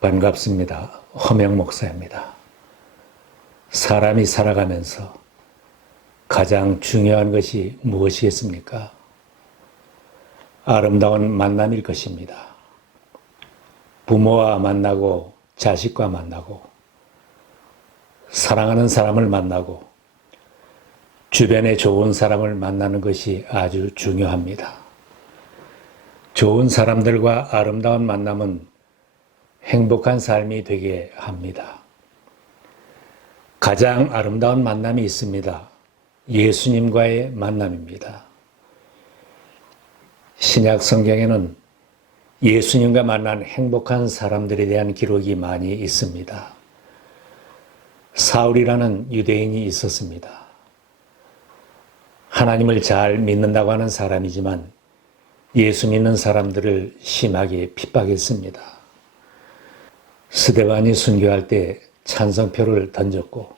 반갑습니다. 허명 목사입니다. 사람이 살아가면서 가장 중요한 것이 무엇이겠습니까? 아름다운 만남일 것입니다. 부모와 만나고 자식과 만나고 사랑하는 사람을 만나고 주변에 좋은 사람을 만나는 것이 아주 중요합니다. 좋은 사람들과 아름다운 만남은 행복한 삶이 되게 합니다. 가장 아름다운 만남이 있습니다. 예수님과의 만남입니다. 신약 성경에는 예수님과 만난 행복한 사람들에 대한 기록이 많이 있습니다. 사울이라는 유대인이 있었습니다. 하나님을 잘 믿는다고 하는 사람이지만 예수 믿는 사람들을 심하게 핍박했습니다. 스데반이 순교할 때 찬성표를 던졌고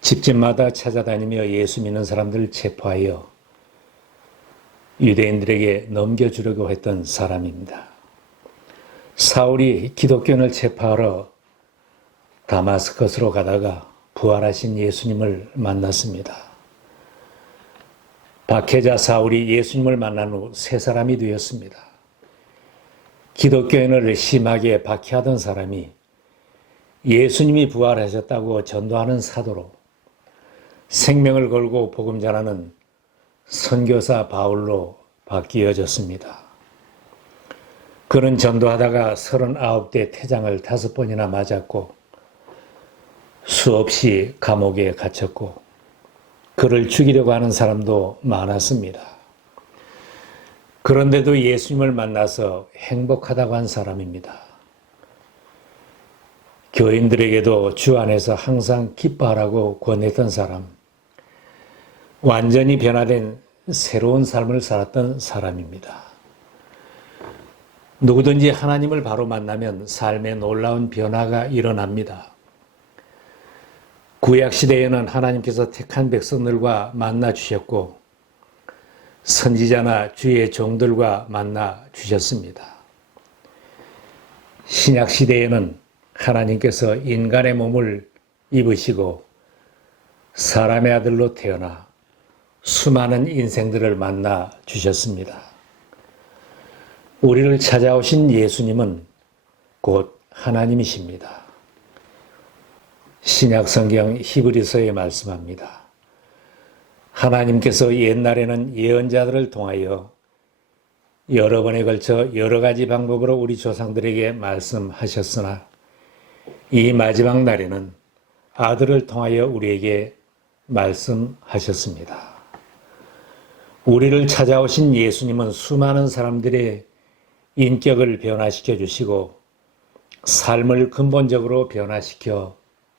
집집마다 찾아다니며 예수 믿는 사람들을 체포하여 유대인들에게 넘겨주려고 했던 사람입니다. 사울이 기독교인을 체포하러 다마스커스로 가다가 부활하신 예수님을 만났습니다. 박해자 사울이 예수님을 만난 후 새 사람이 되었습니다. 기독교인을 심하게 박해하던 사람이 예수님이 부활하셨다고 전도하는 사도로 생명을 걸고 복음 전하는 선교사 바울로 바뀌어졌습니다. 그는 전도하다가 39대 태장을 5번이나 맞았고 수없이 감옥에 갇혔고 그를 죽이려고 하는 사람도 많았습니다. 그런데도 예수님을 만나서 행복하다고 한 사람입니다. 교인들에게도 주 안에서 항상 기뻐하라고 권했던 사람, 완전히 변화된 새로운 삶을 살았던 사람입니다. 누구든지 하나님을 바로 만나면 삶에 놀라운 변화가 일어납니다. 구약시대에는 하나님께서 택한 백성들과 만나 주셨고 선지자나 주의 종들과 만나 주셨습니다. 신약시대에는 하나님께서 인간의 몸을 입으시고 사람의 아들로 태어나 수많은 인생들을 만나 주셨습니다. 우리를 찾아오신 예수님은 곧 하나님이십니다. 신약성경 히브리서에 말씀합니다. 하나님께서 옛날에는 예언자들을 통하여 여러 번에 걸쳐 여러 가지 방법으로 우리 조상들에게 말씀하셨으나 이 마지막 날에는 아들을 통하여 우리에게 말씀하셨습니다. 우리를 찾아오신 예수님은 수많은 사람들의 인격을 변화시켜 주시고 삶을 근본적으로 변화시켜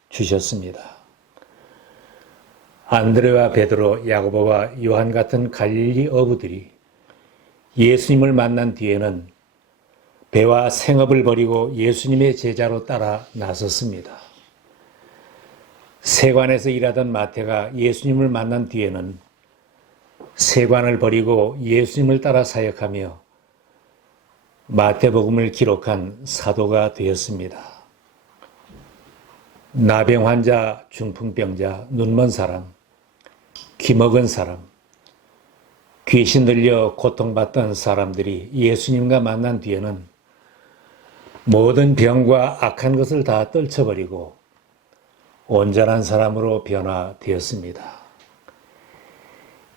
주셨습니다. 안드레와 베드로, 야고보와 요한 같은 갈릴리 어부들이 예수님을 만난 뒤에는 배와 생업을 버리고 예수님의 제자로 따라 나섰습니다. 세관에서 일하던 마태가 예수님을 만난 뒤에는 세관을 버리고 예수님을 따라 사역하며 마태복음을 기록한 사도가 되었습니다. 나병 환자, 중풍병자, 눈먼 사람, 귀먹은 사람, 귀신 들려 고통받던 사람들이 예수님과 만난 뒤에는 모든 병과 악한 것을 다 떨쳐버리고 온전한 사람으로 변화되었습니다.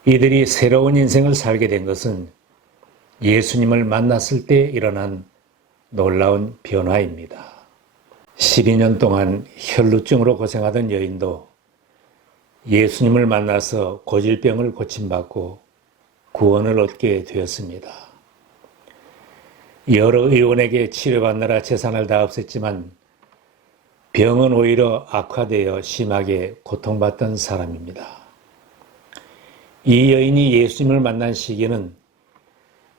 이들이 새로운 인생을 살게 된 것은 예수님을 만났을 때 일어난 놀라운 변화입니다. 12년 동안 혈루증으로 고생하던 여인도 예수님을 만나서 고질병을 고침받고 구원을 얻게 되었습니다. 여러 의원에게 치료받느라 재산을 다 없앴지만 병은 오히려 악화되어 심하게 고통받던 사람입니다. 이 여인이 예수님을 만난 시기는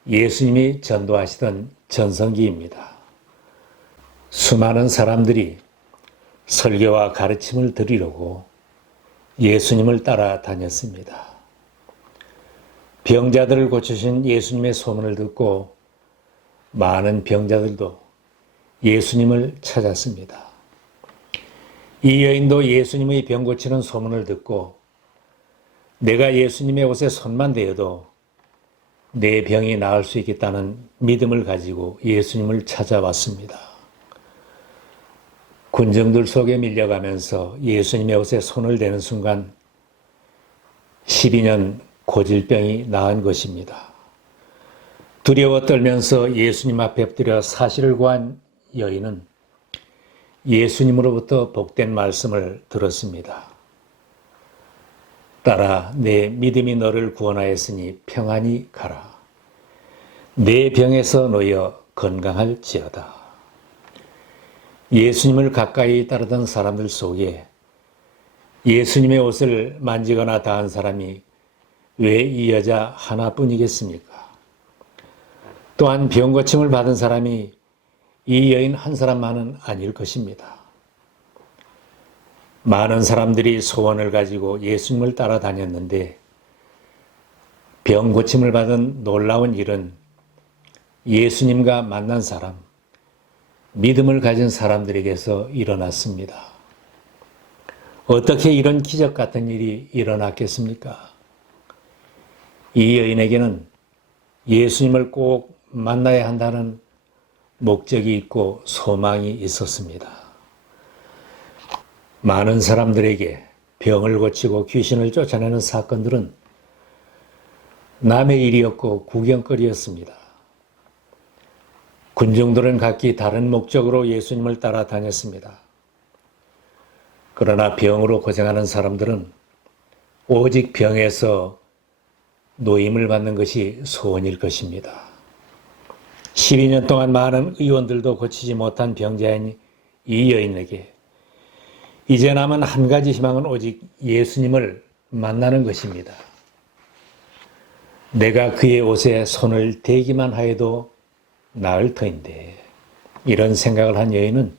예수님이 전도하시던 전성기입니다. 수많은 사람들이 설교와 가르침을 들으려고 예수님을 따라다녔습니다. 병자들을 고치신 예수님의 소문을 듣고 많은 병자들도 예수님을 찾았습니다. 이 여인도 예수님의 병 고치는 소문을 듣고 내가 예수님의 옷에 손만 대어도 내 병이 나을 수 있겠다는 믿음을 가지고 예수님을 찾아왔습니다. 군정들 속에 밀려가면서 예수님의 옷에 손을 대는 순간 12년 고질병이 나은 것입니다. 두려워 떨면서 예수님 앞에 엎드려 사실을 구한 여인은 예수님으로부터 복된 말씀을 들었습니다. 딸아, 내 믿음이 너를 구원하였으니 평안히 가라. 내 병에서 놓여 건강할지어다. 예수님을 가까이 따르던 사람들 속에 예수님의 옷을 만지거나 닿은 사람이 왜 이 여자 하나뿐이겠습니까? 또한 병 고침을 받은 사람이 이 여인 한 사람만은 아닐 것입니다. 많은 사람들이 소원을 가지고 예수님을 따라다녔는데 병 고침을 받은 놀라운 일은 예수님과 만난 사람, 믿음을 가진 사람들에게서 일어났습니다. 어떻게 이런 기적 같은 일이 일어났겠습니까? 이 여인에게는 예수님을 꼭 만나야 한다는 목적이 있고 소망이 있었습니다. 많은 사람들에게 병을 고치고 귀신을 쫓아내는 사건들은 남의 일이었고 구경거리였습니다. 군중들은 각기 다른 목적으로 예수님을 따라다녔습니다. 그러나 병으로 고생하는 사람들은 오직 병에서 노임을 받는 것이 소원일 것입니다. 12년 동안 많은 의원들도 고치지 못한 병자인 이 여인에게 이제 남은 한 가지 희망은 오직 예수님을 만나는 것입니다. 내가 그의 옷에 손을 대기만 하여도 나을 터인데, 이런 생각을 한 여인은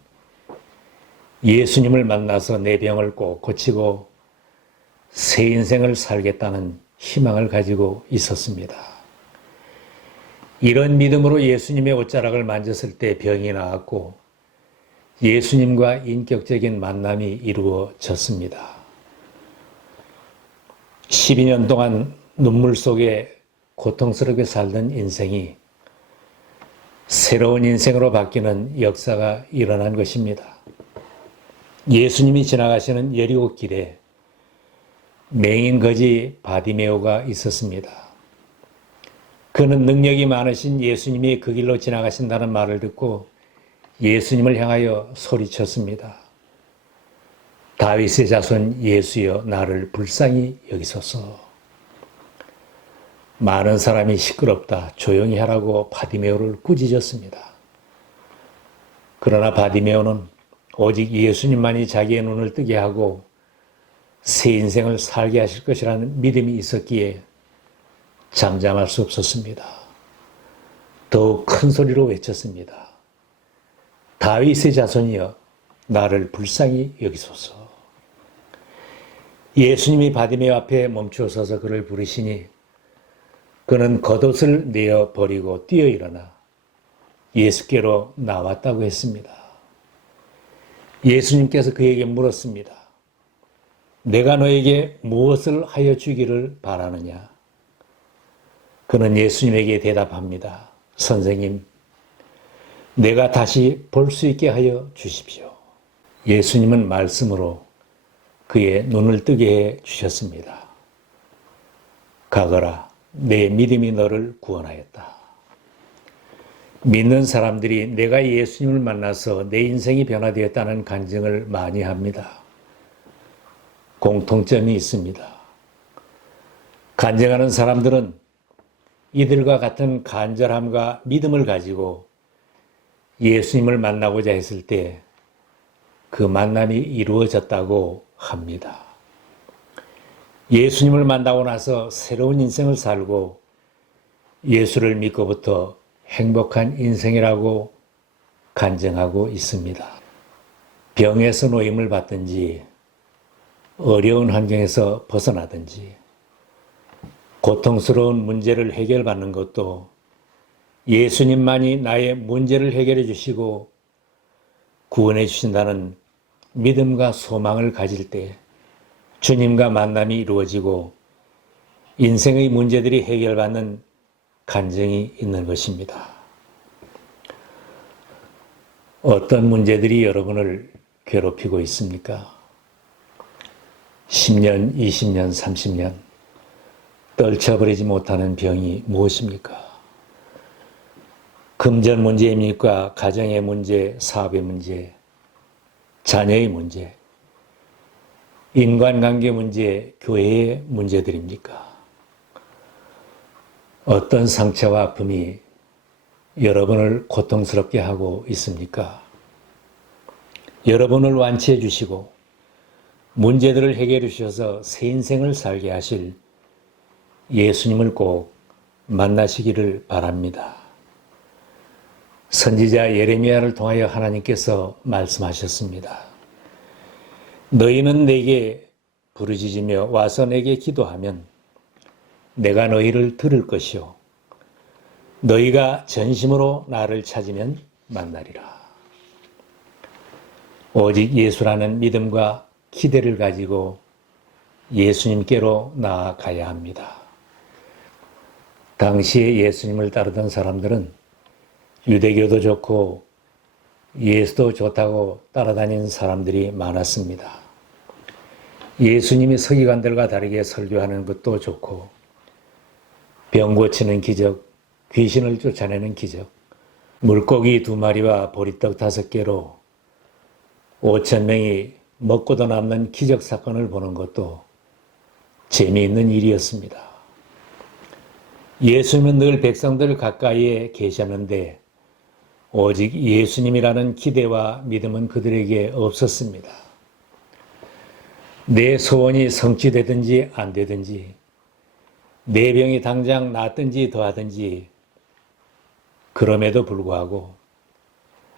예수님을 만나서 내 병을 꼭 고치고 새 인생을 살겠다는 희망을 가지고 있었습니다. 이런 믿음으로 예수님의 옷자락을 만졌을 때 병이 나았고 예수님과 인격적인 만남이 이루어졌습니다. 12년 동안 눈물 속에 고통스럽게 살던 인생이 새로운 인생으로 바뀌는 역사가 일어난 것입니다. 예수님이 지나가시는 여리고 길에 맹인 거지 바디메오가 있었습니다. 그는 능력이 많으신 예수님이 그 길로 지나가신다는 말을 듣고 예수님을 향하여 소리쳤습니다. 다윗의 자손 예수여, 나를 불쌍히 여기소서. 많은 사람이 시끄럽다, 조용히 하라고 바디메오를 꾸짖었습니다. 그러나 바디메오는 오직 예수님만이 자기의 눈을 뜨게 하고 새 인생을 살게 하실 것이라는 믿음이 있었기에 잠잠할 수 없었습니다. 더욱 큰 소리로 외쳤습니다. 다윗의 자손이여, 나를 불쌍히 여기소서. 예수님이 바디메오 앞에 멈추어 서서 그를 부르시니 그는 겉옷을 내어 버리고 뛰어 일어나 예수께로 나왔다고 했습니다. 예수님께서 그에게 물었습니다. 내가 너에게 무엇을 하여 주기를 바라느냐? 그는 예수님에게 대답합니다. 선생님, 내가 다시 볼 수 있게 하여 주십시오. 예수님은 말씀으로 그의 눈을 뜨게 해 주셨습니다. 가거라, 내 믿음이 너를 구원하였다. 믿는 사람들이 내가 예수님을 만나서 내 인생이 변화되었다는 간증을 많이 합니다. 공통점이 있습니다. 간증하는 사람들은 이들과 같은 간절함과 믿음을 가지고 예수님을 만나고자 했을 때 그 만남이 이루어졌다고 합니다. 예수님을 만나고 나서 새로운 인생을 살고 예수를 믿고부터 행복한 인생이라고 간증하고 있습니다. 병에서 노임을 받든지 어려운 환경에서 벗어나든지 고통스러운 문제를 해결받는 것도 예수님만이 나의 문제를 해결해 주시고 구원해 주신다는 믿음과 소망을 가질 때 주님과 만남이 이루어지고 인생의 문제들이 해결받는 간증이 있는 것입니다. 어떤 문제들이 여러분을 괴롭히고 있습니까? 10년, 20년, 30년 떨쳐버리지 못하는 병이 무엇입니까? 금전 문제입니까? 가정의 문제, 사업의 문제, 자녀의 문제, 인간관계 문제, 교회의 문제들입니까? 어떤 상처와 아픔이 여러분을 고통스럽게 하고 있습니까? 여러분을 완치해 주시고 문제들을 해결해 주셔서 새 인생을 살게 하실 예수님을 꼭 만나시기를 바랍니다. 선지자 예레미야를 통하여 하나님께서 말씀하셨습니다. 너희는 내게 부르짖으며 와서 내게 기도하면 내가 너희를 들을 것이요 너희가 전심으로 나를 찾으면 만나리라. 오직 예수라는 믿음과 기대를 가지고 예수님께로 나아가야 합니다. 당시에 예수님을 따르던 사람들은 유대교도 좋고 예수도 좋다고 따라다니는 사람들이 많았습니다. 예수님이 서기관들과 다르게 설교하는 것도 좋고 병 고치는 기적, 귀신을 쫓아내는 기적, 물고기 2마리와 보리떡 5개로 5,000명이 먹고도 남는 기적 사건을 보는 것도 재미있는 일이었습니다. 예수님은 늘 백성들 가까이에 계셨는데 오직 예수님이라는 기대와 믿음은 그들에게 없었습니다. 내 소원이 성취되든지 안 되든지 내 병이 당장 낫든지 더하든지 그럼에도 불구하고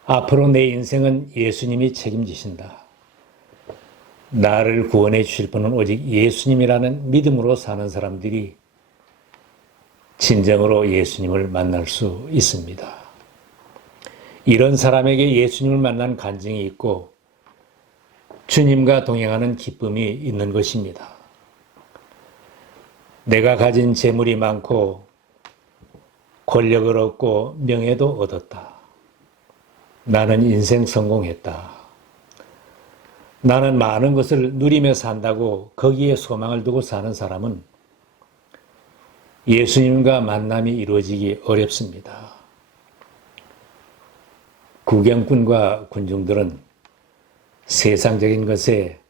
앞으로 내 인생은 예수님이 책임지신다. 나를 구원해 주실 분은 오직 예수님이라는 믿음으로 사는 사람들이 진정으로 예수님을 만날 수 있습니다. 이런 사람에게 예수님을 만난 간증이 있고 주님과 동행하는 기쁨이 있는 것입니다. 내가 가진 재물이 많고 권력을 얻고 명예도 얻었다. 나는 인생 성공했다. 나는 많은 것을 누리며 산다고 거기에 소망을 두고 사는 사람은 예수님과 만남이 이루어지기 어렵습니다. 구경꾼과 군중들은 세상적인 것에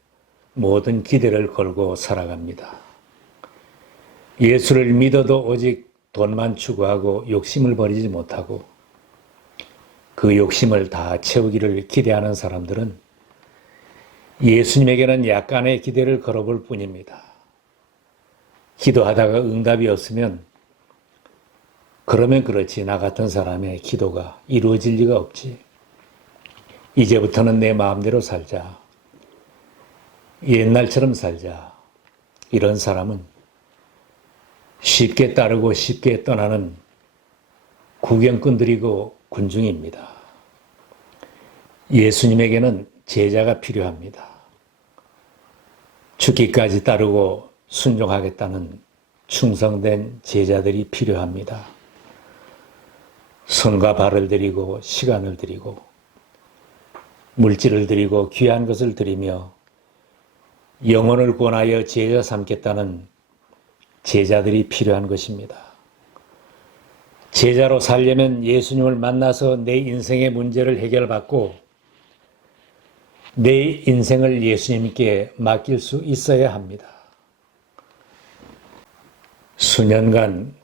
모든 기대를 걸고 살아갑니다. 예수를 믿어도 오직 돈만 추구하고 욕심을 버리지 못하고 그 욕심을 다 채우기를 기대하는 사람들은 예수님에게는 약간의 기대를 걸어볼 뿐입니다. 기도하다가 응답이 없으면 그러면 그렇지 나 같은 사람의 기도가 이루어질 리가 없지. 이제부터는 내 마음대로 살자. 옛날처럼 살자. 이런 사람은 쉽게 따르고 쉽게 떠나는 구경꾼들이고 군중입니다. 예수님에게는 제자가 필요합니다. 죽기까지 따르고 순종하겠다는 충성된 제자들이 필요합니다. 손과 발을 들이고 시간을 들이고 물질을 들이고 귀한 것을 들이며 영혼을 구원하여 제자 삼겠다는 제자들이 필요한 것입니다. 제자로 살려면 예수님을 만나서 내 인생의 문제를 해결받고 내 인생을 예수님께 맡길 수 있어야 합니다. 수년간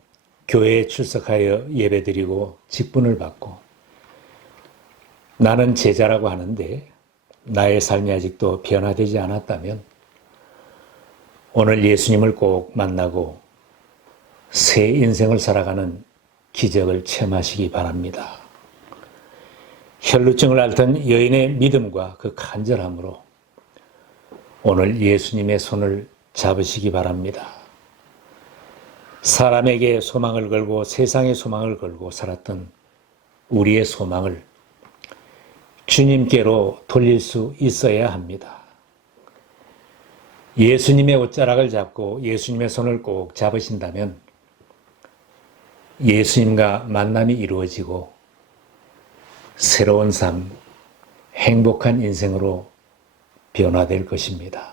교회에 출석하여 예배드리고 직분을 받고 나는 제자라고 하는데 나의 삶이 아직도 변화되지 않았다면 오늘 예수님을 꼭 만나고 새 인생을 살아가는 기적을 체험하시기 바랍니다. 혈루증을 앓던 여인의 믿음과 그 간절함으로 오늘 예수님의 손을 잡으시기 바랍니다. 사람에게 소망을 걸고 세상에 소망을 걸고 살았던 우리의 소망을 주님께로 돌릴 수 있어야 합니다. 예수님의 옷자락을 잡고 예수님의 손을 꼭 잡으신다면 예수님과 만남이 이루어지고 새로운 삶, 행복한 인생으로 변화될 것입니다.